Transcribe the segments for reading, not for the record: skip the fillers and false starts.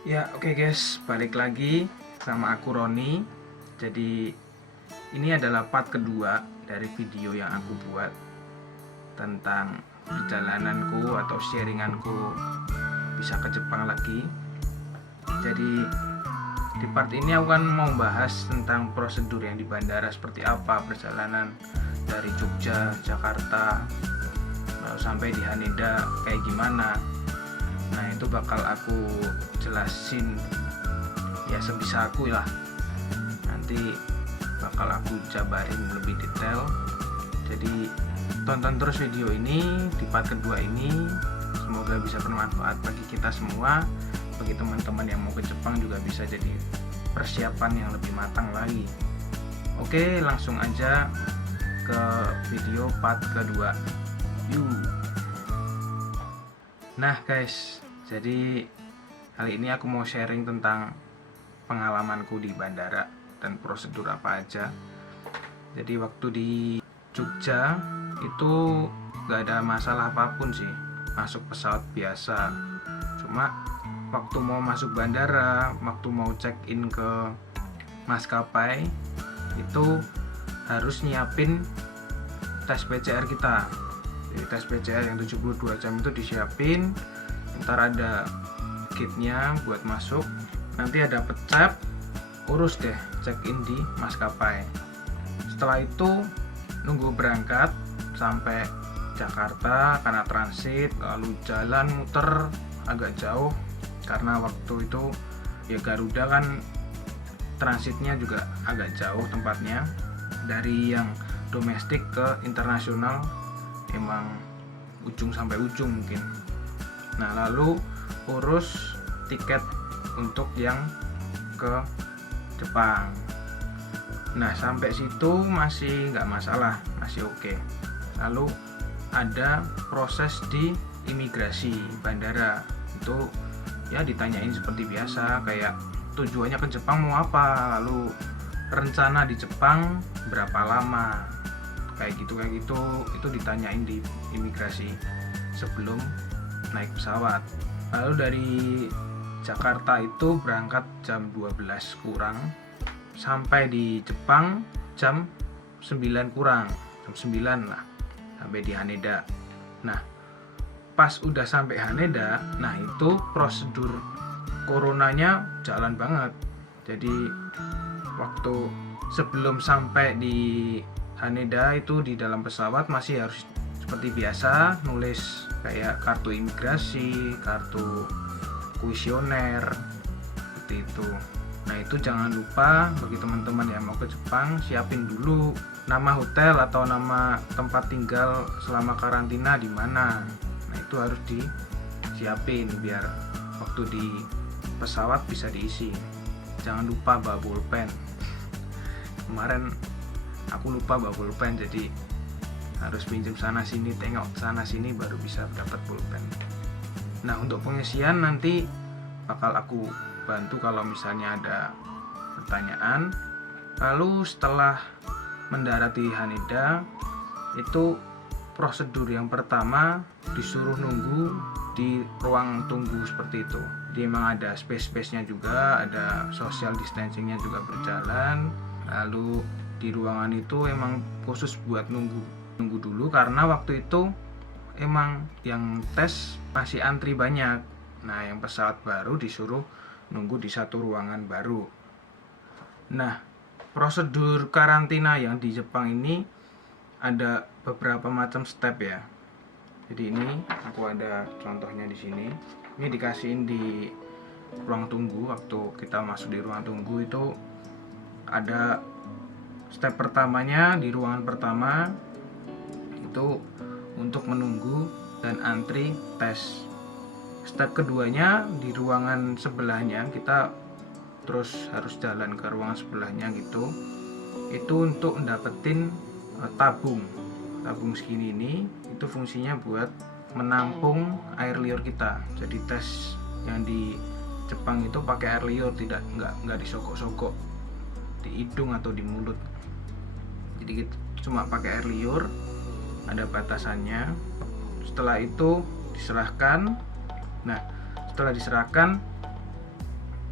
Ya, oke guys, balik lagi sama aku Roni. Jadi ini adalah part kedua dari video yang aku buat tentang perjalananku atau sharinganku bisa ke Jepang lagi. Jadi di part ini aku kan mau bahas tentang prosedur yang di bandara seperti apa perjalanan dari Jogja, Jakarta, lalu sampai di Haneda kayak gimana. Nah, itu bakal aku jelasin ya sebisa aku lah. Nanti bakal aku jabarin lebih detail. Jadi tonton terus video ini di part kedua ini. Semoga bisa bermanfaat bagi kita semua. Bagi teman-teman yang mau ke Jepang juga bisa jadi persiapan yang lebih matang lagi. Oke, langsung aja ke video part kedua. Yuk. Nah guys, jadi kali ini aku mau sharing tentang pengalamanku di bandara dan prosedur apa aja. Jadi waktu di Jogja itu gak ada masalah apapun sih, masuk pesawat biasa. Cuma waktu mau masuk bandara, waktu mau check in ke maskapai itu harus nyiapin tes PCR kita. Jadi tes PCR yang 72 jam itu disiapin, ntar ada kitnya buat masuk, nanti ada pecap, urus deh check in di maskapai. Setelah itu nunggu berangkat sampai Jakarta karena transit, lalu jalan muter agak jauh karena waktu itu ya Garuda kan transitnya juga agak jauh tempatnya, dari yang domestik ke internasional emang ujung sampai ujung mungkin. Nah, lalu urus tiket untuk yang ke Jepang. Nah, sampai situ masih nggak masalah, masih oke. Lalu ada proses di imigrasi bandara. Itu ya ditanyain seperti biasa, kayak tujuannya ke Jepang mau apa, lalu rencana di Jepang berapa lama, kayak gitu itu ditanyain di imigrasi sebelum naik pesawat. Lalu dari Jakarta itu berangkat jam 12 kurang, sampai di Jepang jam 9 kurang, jam 9 lah sampai di Haneda. Nah, pas udah sampai Haneda, nah itu prosedur coronanya jalan banget. Jadi waktu sebelum sampai di Haneda itu di dalam pesawat masih harus seperti biasa nulis kayak kartu imigrasi, kartu kuesioner seperti itu. Nah, itu jangan lupa bagi teman-teman yang mau ke Jepang, siapin dulu nama hotel atau nama tempat tinggal selama karantina di mana. Nah, itu harus disiapin biar waktu di pesawat bisa diisi. Jangan lupa bawa pulpen. Kemarin aku lupa bawa pulpen, jadi harus pinjam sana sini, tengok sana sini baru bisa dapat pulpen. Nah, untuk pengisian nanti bakal aku bantu kalau misalnya ada pertanyaan. Lalu setelah mendarat di Haneda, itu prosedur yang pertama disuruh nunggu di ruang tunggu seperti itu. Jadi emang ada space-nya juga, ada social distancingnya juga berjalan. Lalu di ruangan itu emang khusus buat nunggu dulu karena waktu itu emang yang tes masih antri banyak. Nah, yang pesawat baru disuruh nunggu di satu ruangan baru. Nah, prosedur karantina yang di Jepang ini ada beberapa macam step ya. Jadi ini aku ada contohnya di sini. Ini dikasihin di ruang tunggu. Waktu kita masuk di ruang tunggu itu ada step pertamanya di ruangan pertama itu untuk menunggu dan antri tes. Step keduanya di ruangan sebelahnya, kita terus harus jalan ke ruangan sebelahnya gitu. Itu untuk dapetin tabung segini ini, itu fungsinya buat menampung air liur kita. Jadi tes yang di Jepang itu pakai air liur, nggak disogok-sogok di hidung atau di mulut. Jadi kita cuma pakai air liur, ada batasannya. Setelah itu diserahkan. Nah, setelah diserahkan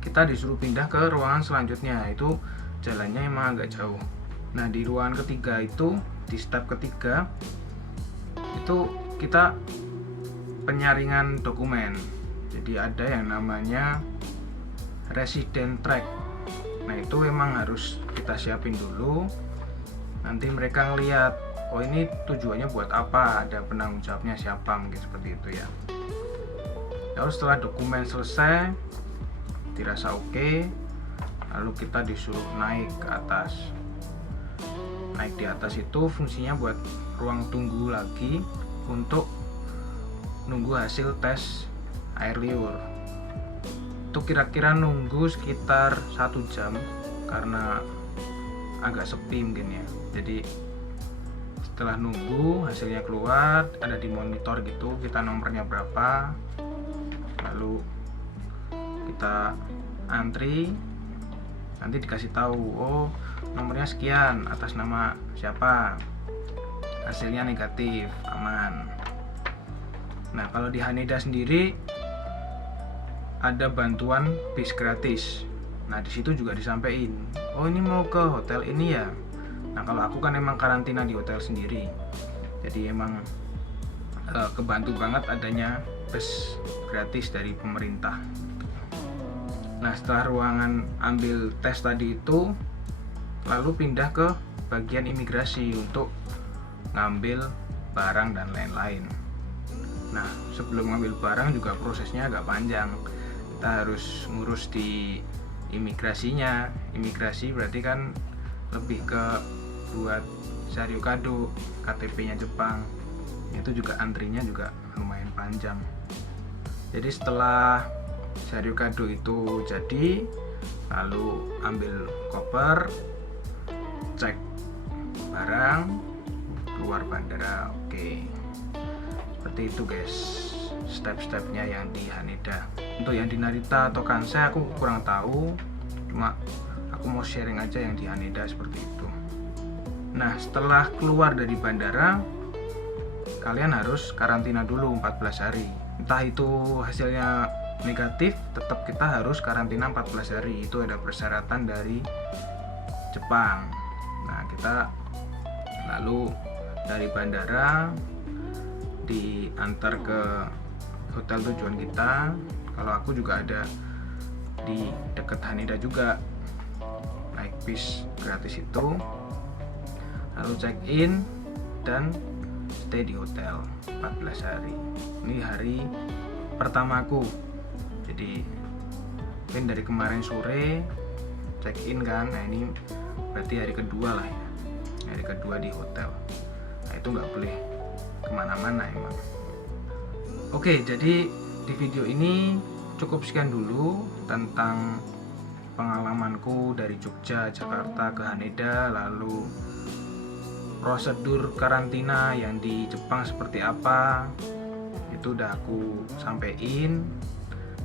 kita disuruh pindah ke ruangan selanjutnya. Itu jalannya emang agak jauh. Nah, di ruangan ketiga itu, di step ketiga itu kita penyaringan dokumen. Jadi ada yang namanya resident track. Nah, itu memang harus kita siapin dulu. Nanti mereka ngeliat, oh ini tujuannya buat apa, ada penanggung jawabnya siapa, mungkin seperti itu ya. Lalu setelah dokumen selesai, dirasa oke, lalu kita disuruh naik ke atas. Naik di atas itu fungsinya buat ruang tunggu lagi untuk nunggu hasil tes air liur. Itu kira-kira nunggu sekitar 1 jam karena agak sepi mungkin ya. Jadi setelah nunggu hasilnya keluar, ada di monitor gitu, kita nomornya berapa, lalu kita antri, nanti dikasih tahu, oh nomornya sekian atas nama siapa, hasilnya negatif, aman. Nah, kalau di Haneda sendiri ada bantuan bis gratis. Nah, di situ juga disampaikan, oh ini mau ke hotel ini ya. Nah, kalau aku kan emang karantina di hotel sendiri, jadi emang kebantu banget adanya bus gratis dari pemerintah. Nah, setelah ruangan ambil tes tadi itu, lalu pindah ke bagian imigrasi untuk ngambil barang dan lain-lain. Nah, sebelum ngambil barang juga prosesnya agak panjang. Kita harus ngurus di imigrasinya. Imigrasi berarti kan lebih ke buat Saryokado, KTP-nya Jepang. Itu juga antrinya juga lumayan panjang. Jadi setelah Saryokado itu jadi, lalu ambil koper, cek barang, keluar bandara. Oke. Seperti itu guys, step-stepnya yang di Haneda. Untuk yang di Narita atau Kansai aku kurang tahu, cuma aku mau sharing aja yang di Haneda seperti itu. Nah, setelah keluar dari bandara, kalian harus karantina dulu 14 hari. Entah itu hasilnya negatif, tetap kita harus karantina 14 hari. Itu ada persyaratan dari Jepang. Nah, kita lalu dari bandara diantar ke hotel tujuan kita. Kalau aku juga ada di dekat Haneda juga, naik bis gratis itu, lalu check in dan stay di hotel 14 hari. Ini hari pertamaku. Jadi mungkin dari kemarin sore check in kan. Nah, ini berarti hari kedua lah ya, hari kedua di hotel. Nah, itu nggak boleh kemana-mana emang. Oke, jadi di video ini cukup sekian dulu tentang pengalamanku dari Jogja, Jakarta ke Haneda, lalu prosedur karantina yang di Jepang seperti apa, itu udah aku sampein.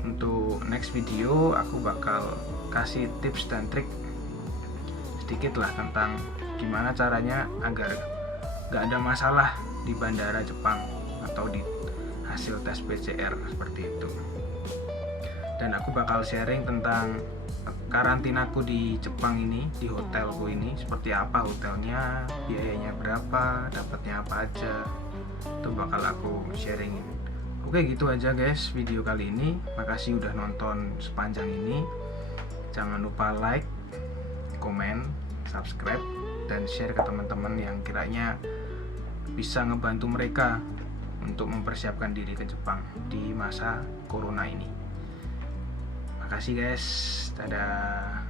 Untuk next video aku bakal kasih tips dan trik sedikit lah tentang gimana caranya agar gak ada masalah di bandara Jepang atau di hasil tes PCR seperti itu. Dan aku bakal sharing tentang karantinaku di Jepang ini, di hotelku ini, seperti apa hotelnya, biayanya berapa, dapatnya apa aja, itu bakal aku sharingin. Oke, gitu aja guys video kali ini. Makasih udah nonton sepanjang ini. Jangan lupa like, komen, subscribe, dan share ke teman-teman yang kiranya bisa ngebantu mereka untuk mempersiapkan diri ke Jepang di masa corona ini. Makasih guys, dadah.